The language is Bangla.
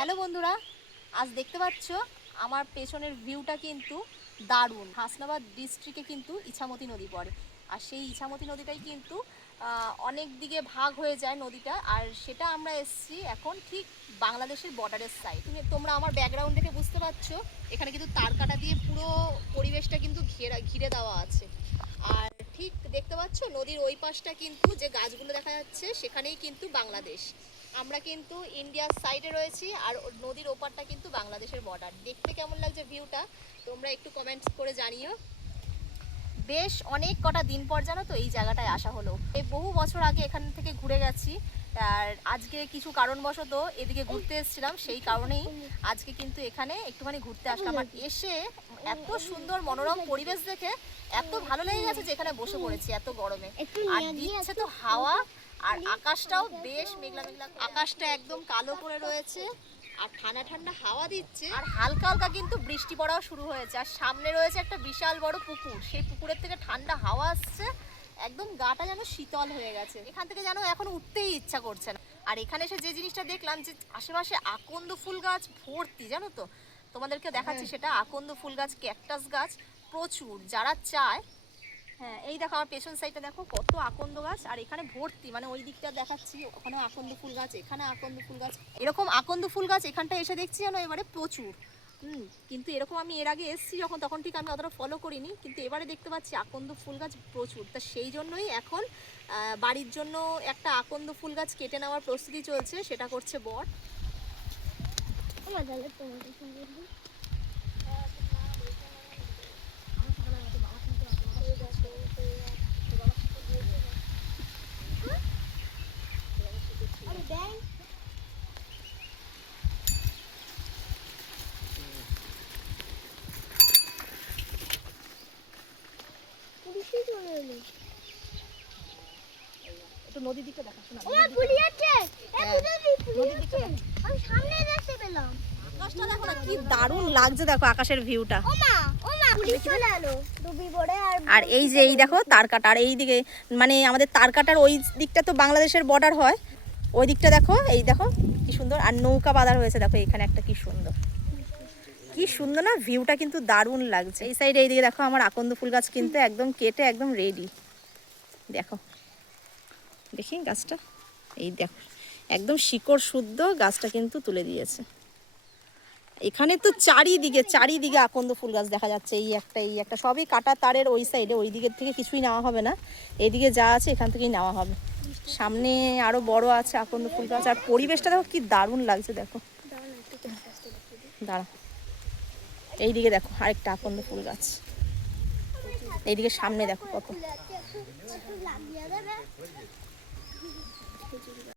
হ্যালো বন্ধুরা, আজ দেখতে পাচ্ছ আমার পেছনের ভিউটা কিন্তু দারুণ। হাসনাবাদ ডিস্ট্রিক্টে কিন্তু ইছামতি নদী পড়ে, আর সেই ইছামতি নদীটাই কিন্তু অনেক দিকে ভাগ হয়ে যায় নদীটা। আর সেটা আমরা এসেছি এখন ঠিক বাংলাদেশের বর্ডারের সাইড। তোমরা আমার ব্যাকগ্রাউন্ড দেখে বুঝতে পারছো, এখানে কিন্তু তারকাটা দিয়ে পুরো পরিবেশটা কিন্তু ঘিরে দেওয়া আছে। আর ঠিক দেখতে পাচ্ছ নদীর ওই পাশটা কিন্তু যে গাছগুলো দেখা যাচ্ছে সেখানেই কিন্তু বাংলাদেশ। আমরা কিন্তু ইন্ডিয়ার সাইডে রয়েছি, আর নদীর ওপারটা কিন্তু বাংলাদেশের বর্ডার। দেখতে কেমন লাগছে ভিউটা তোমরা একটু কমেন্টস করে জানিও। বেশ অনেক কটা দিন পর জানো তো এই জায়গাটায় আসা হলো। এই বহু বছর আগে এখান থেকে ঘুরে গেছি, আর আজকে কিছু কারণবশত এদিকে ঘুরতে এসেছিলাম, সেই কারণেই আজকে কিন্তু এখানে একটুখানি ঘুরতে আসলাম। আর এসে এত সুন্দর মনোরম পরিবেশ দেখে এত ভালো লেগে গেছে যে এখানে বসে পড়েছি এত গরমে। আর দিচ্ছে তো হাওয়া, আর আকাশটাও বেশ মেঘলা মেঘলা, আকাশটা একদম কালো করে রয়েছে, আর ঠান্ডা ঠান্ডা হাওয়া দিচ্ছে, আর হালকা হালকা কিন্তু বৃষ্টি পড়াও শুরু হয়েছে। আর সামনে রয়েছে একটা বিশাল বড় পুকুর, সেই পুকুরের থেকে ঠান্ডা হাওয়া আসছে, একদম গাটা যেন শীতল হয়ে গেছে। এখান থেকে যেন এখন উঠতেই ইচ্ছা করছে না। আর এখানে এসে যে জিনিসটা দেখলাম যে আশেপাশে আকন্দ ফুল গাছ ভর্তি, জানো তো, তোমাদেরকে দেখাচ্ছি সেটা। আকন্দ ফুল গাছ, ক্যাকটাস গাছ প্রচুর। যারা চায়, হ্যাঁ এই দেখো আমার পেছন সাইডটা দেখো কত আকন্দ গাছ, আর এখানে ভর্তি। মানে ওই দিকটা দেখাচ্ছি, ওখানে আকন্দ ফুল গাছ, এখানে আকন্দ ফুল গাছ, এরকম আকন্দ ফুল গাছ এখানটা এসে দেখছি যেন এবারে প্রচুর। কিন্তু এরকম আমি এর আগে এসেছি যখন, তখন ঠিক আমি অতটা ফলো করিনি, কিন্তু এবারে দেখতে পাচ্ছি আকন্দ ফুল গাছ প্রচুর। তা সেই জন্যই এখন বাড়ির জন্য একটা আকন্দ ফুল গাছ কেটে নেওয়ার প্রস্তুতি চলছে, সেটা করছে বর। একটু নদীর দিকে দেখাচ্ছি না, আকাশটা দেখো না কি দারুণ লাগছে। দেখো আকাশের ভিউটা, আর এই যে এই দেখো তারকাটা, আর এই দিকে মানে আমাদের তারকাটার ওই দিকটা তো বাংলাদেশের বর্ডার হয়, ওই দিকটা দেখো, এই দেখো কি সুন্দর। আর নৌকা বাঁধা হয়েছে দেখো এখানে একটা, কি সুন্দর, কি সুন্দর না ভিউটা, কিন্তু দারুণ লাগছে। এই সাইডে এইদিকে দেখো আমার আকন্দ ফুল গাছ কিন্তু একদম কেটে একদম রেডি। দেখো দেখি গাছটা, এই দেখো একদম শিকড় শুদ্ধ গাছটা কিন্তু তুলে দিয়েছে। এখানে তো চারিদিকে আকন্দ ফুল গাছ দেখা যাচ্ছে, এই একটা সবই কাটা তারের ওই সাইডে, ওই দিকের থেকে কিছুই নেওয়া হবে না, এইদিকে যা আছে এখান থেকেই নেওয়া হবে। সামনে আরো বড় আছে আকন্দ ফুল গাছ, আর পরিবেশটা দেখো কি দারুণ লাগছে। দেখো দাঁড়া, এইদিকে দেখো আরেকটা আকন্দ ফুল গাছ, এইদিকে সামনে দেখো কত।